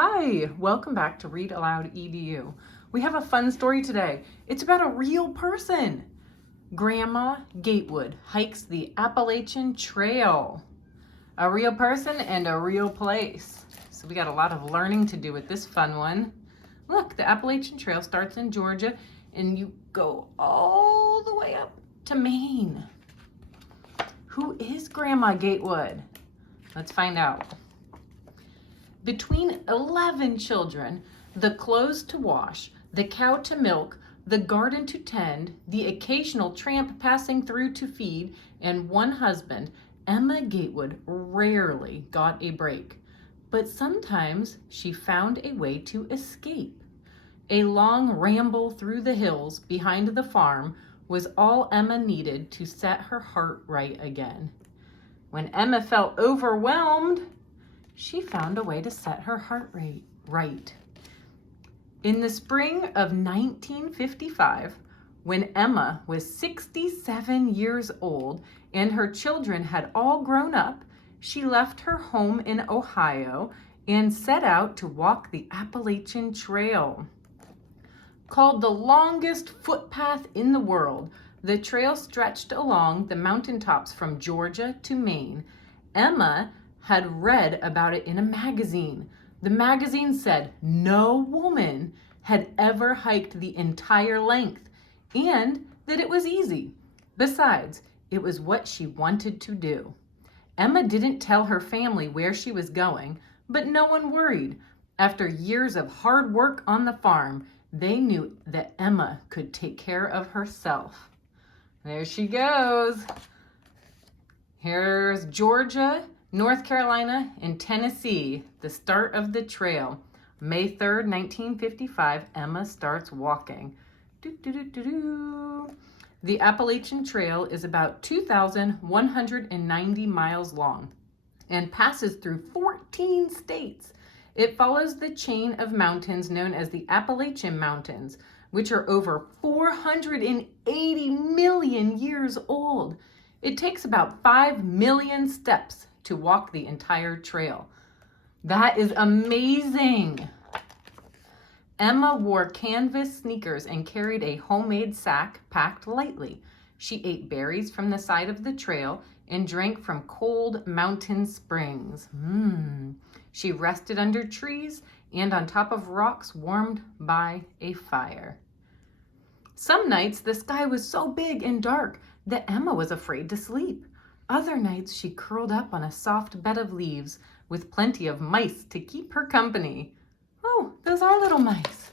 Hi, welcome back to Read Aloud EDU. We have a fun story today. It's about a real person. Grandma Gatewood hikes the Appalachian Trail. A real person and a real place. So we got a lot of learning to do with this fun one. Look, the Appalachian Trail starts in Georgia and you go all the way up to Maine. Who is Grandma Gatewood? Let's find out. Between 11 children, the clothes to wash, the cow to milk, the garden to tend, the occasional tramp passing through to feed, and one husband, Emma Gatewood rarely got a break. But sometimes she found a way to escape. A long ramble through the hills behind the farm was all Emma needed to set her heart right again. When Emma felt overwhelmed, she found a way to set her heart rate right. In the spring of 1955, when Emma was 67 years old and her children had all grown up, she left her home in Ohio and set out to walk the Appalachian Trail. Called the longest footpath in the world, the trail stretched along the mountaintops from Georgia to Maine. Emma had read about it in a magazine. The magazine said no woman had ever hiked the entire length and that it was easy. Besides, it was what she wanted to do. Emma didn't tell her family where she was going, but no one worried. After years of hard work on the farm, they knew that Emma could take care of herself. There she goes. Here's Georgia, North Carolina, and Tennessee, the start of the trail. May 3rd, 1955, Emma starts walking. The Appalachian Trail is about 2,190 miles long and passes through 14 states. It follows the chain of mountains known as the Appalachian Mountains, which are over 480 million years old. It takes about 5 million steps to walk the entire trail. That is amazing. Emma wore canvas sneakers and carried a homemade sack packed lightly. She ate berries from the side of the trail and drank from cold mountain springs. She rested under trees and on top of rocks warmed by a fire. Some nights the sky was so big and dark that Emma was afraid to sleep. Other nights she curled up on a soft bed of leaves with plenty of mice to keep her company. Oh, those are little mice.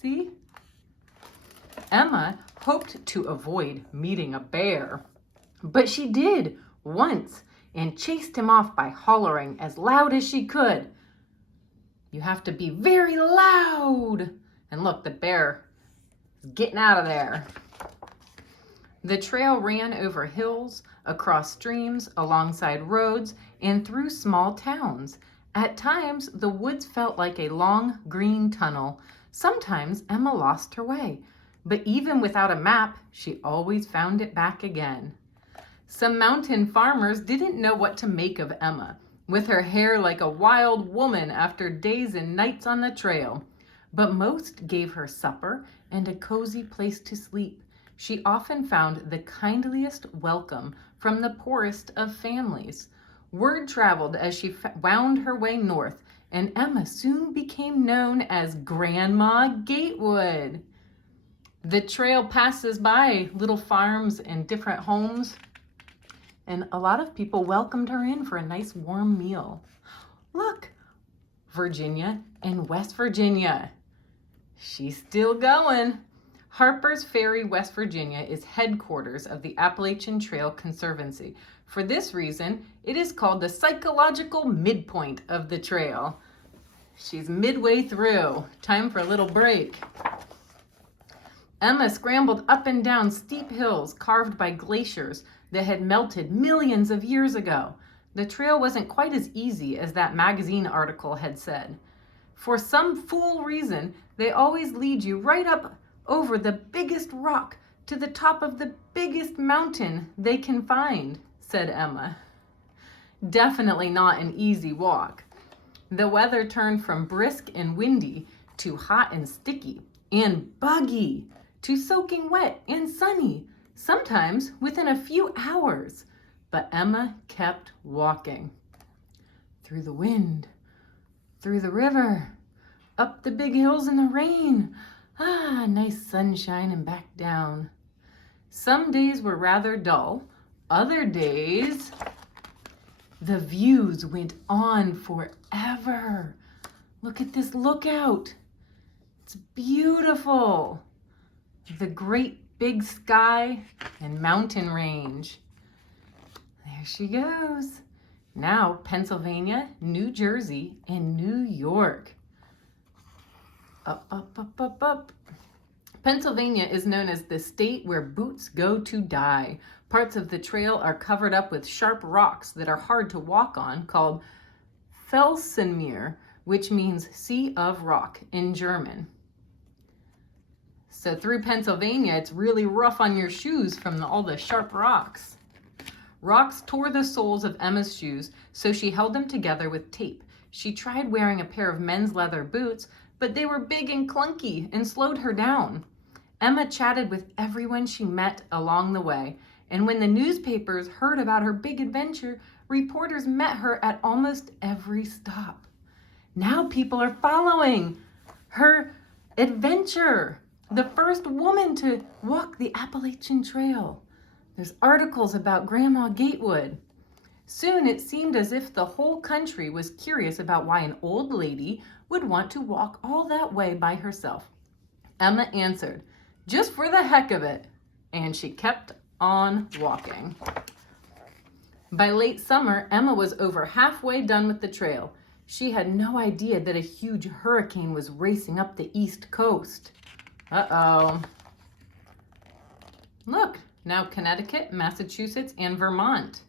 See? Emma hoped to avoid meeting a bear, but she did once and chased him off by hollering as loud as she could. You have to be very loud. And look, the bear is getting out of there. The trail ran over hills, across streams, alongside roads, and through small towns. At times, the woods felt like a long green tunnel. Sometimes Emma lost her way, but even without a map, she always found it back again. Some mountain farmers didn't know what to make of Emma, with her hair like a wild woman after days and nights on the trail. But most gave her supper and a cozy place to sleep. She often found the kindliest welcome from the poorest of families. Word traveled as she wound her way north, and Emma soon became known as Grandma Gatewood. The trail passes by little farms and different homes, and a lot of people welcomed her in for a nice warm meal. Look, Virginia and West Virginia. She's still going. Harper's Ferry, West Virginia is headquarters of the Appalachian Trail Conservancy. For this reason, it is called the psychological midpoint of the trail. She's midway through. Time for a little break. Emma scrambled up and down steep hills carved by glaciers that had melted millions of years ago. The trail wasn't quite as easy as that magazine article had said. For some fool reason, they always lead you right up over the biggest rock to the top of the biggest mountain they can find, said Emma. Definitely not an easy walk. The weather turned from brisk and windy to hot and sticky and buggy to soaking wet and sunny, sometimes within a few hours. But Emma kept walking. Through the wind, through the river, up the big hills in the rain. Nice sunshine and back down. Some days were rather dull. Other days, the views went on forever. Look at this lookout. It's beautiful. The great big sky and mountain range. There she goes. Now Pennsylvania, New Jersey, and New York. Up, up, up, up, up. Pennsylvania is known as the state where boots go to die. Parts of the trail are covered up with sharp rocks that are hard to walk on, called Felsenmeer, which means sea of rock in German. So through Pennsylvania, it's really rough on your shoes from all the sharp rocks. Rocks tore the soles of Emma's shoes, so she held them together with tape. She tried wearing a pair of men's leather boots, but they were big and clunky and slowed her down. Emma chatted with everyone she met along the way, and when the newspapers heard about her big adventure, reporters met her at almost every stop. Now people are following her adventure. The first woman to walk the Appalachian Trail. There's articles about Grandma Gatewood. Soon it seemed as if the whole country was curious about why an old lady would want to walk all that way by herself. Emma answered, just for the heck of it, and she kept on walking. By late summer, Emma was over halfway done with the trail. She had no idea that a huge hurricane was racing up the East Coast. Uh-oh. Look, now Connecticut, Massachusetts, and Vermont.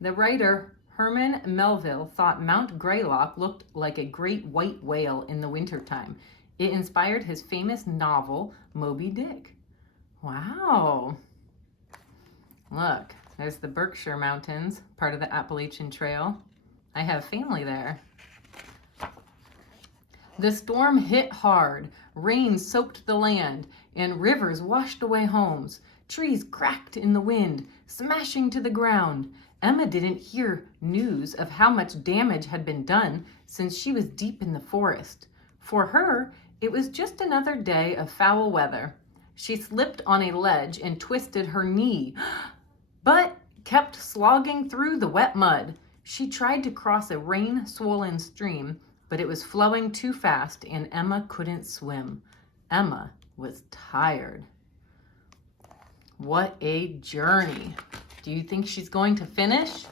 The writer Herman Melville thought Mount Greylock looked like a great white whale in the wintertime. It inspired his famous novel, Moby Dick. Wow. Look, there's the Berkshire Mountains, part of the Appalachian Trail. I have family there. The storm hit hard. Rain soaked the land, and rivers washed away homes. Trees cracked in the wind, smashing to the ground. Emma didn't hear news of how much damage had been done since she was deep in the forest. For her, it was just another day of foul weather. She slipped on a ledge and twisted her knee, but kept slogging through the wet mud. She tried to cross a rain-swollen stream, but it was flowing too fast and Emma couldn't swim. Emma was tired. What a journey. Do you think she's going to finish?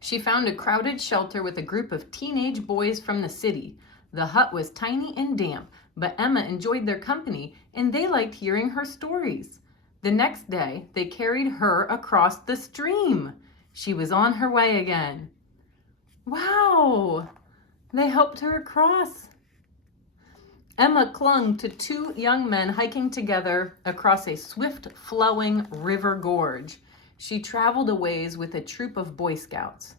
She found a crowded shelter with a group of teenage boys from the city. The hut was tiny and damp, but Emma enjoyed their company and they liked hearing her stories. The next day, they carried her across the stream. She was on her way again. Wow! They helped her across. Emma clung to two young men hiking together across a swift-flowing river gorge. She traveled a ways with a troop of Boy Scouts.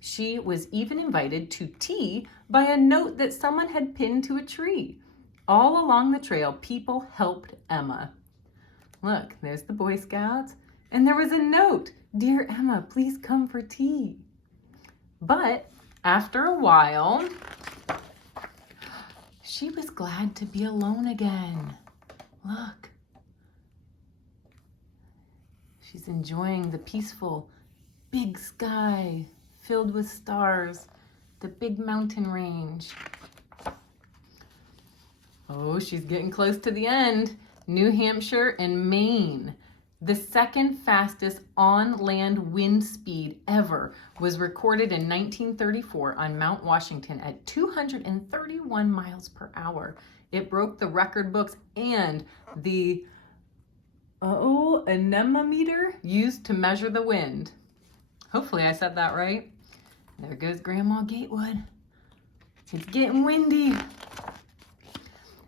She was even invited to tea by a note that someone had pinned to a tree. All along the trail, people helped Emma. Look, there's the Boy Scouts. And there was a note, "Dear Emma, please come for tea." But after a while, she was glad to be alone again. Look. She's enjoying the peaceful big sky filled with stars, the big mountain range. Oh, she's getting close to the end. New Hampshire and Maine. The second fastest on-land wind speed ever was recorded in 1934 on Mount Washington at 231 miles per hour. It broke the record books and the anemometer used to measure the wind. Hopefully I said that right. There goes Grandma Gatewood. It's getting windy.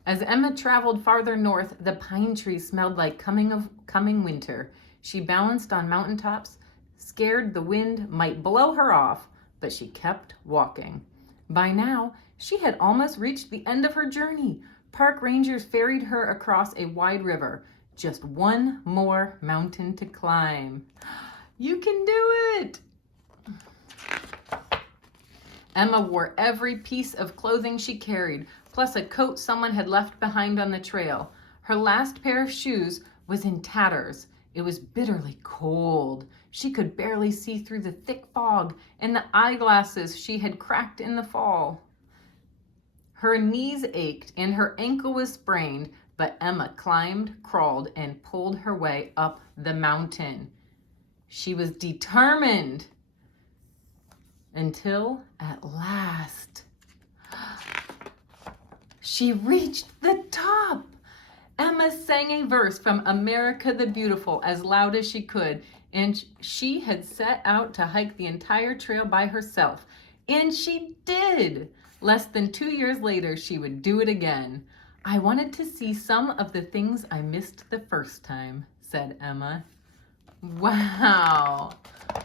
As Emma traveled farther north, the pine trees smelled like coming winter. She balanced on mountaintops, scared the wind might blow her off, but she kept walking. By now, she had almost reached the end of her journey. Park rangers ferried her across a wide river. Just one more mountain to climb. You can do it! Emma wore every piece of clothing she carried, plus a coat someone had left behind on the trail. Her last pair of shoes was in tatters. It was bitterly cold. She could barely see through the thick fog and the eyeglasses she had cracked in the fall. Her knees ached and her ankle was sprained, but Emma climbed, crawled, and pulled her way up the mountain. She was determined until at last she reached the top. Emma sang a verse from America the Beautiful as loud as she could, and she had set out to hike the entire trail by herself. And she did! Less than 2 years later, she would do it again. I wanted to see some of the things I missed the first time, said Emma. Wow,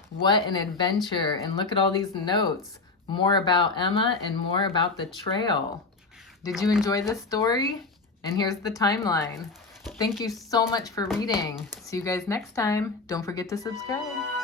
what an adventure. And look at all these notes. More about Emma and more about the trail. Did you enjoy this story? And here's the timeline. Thank you so much for reading. See you guys next time. Don't forget to subscribe.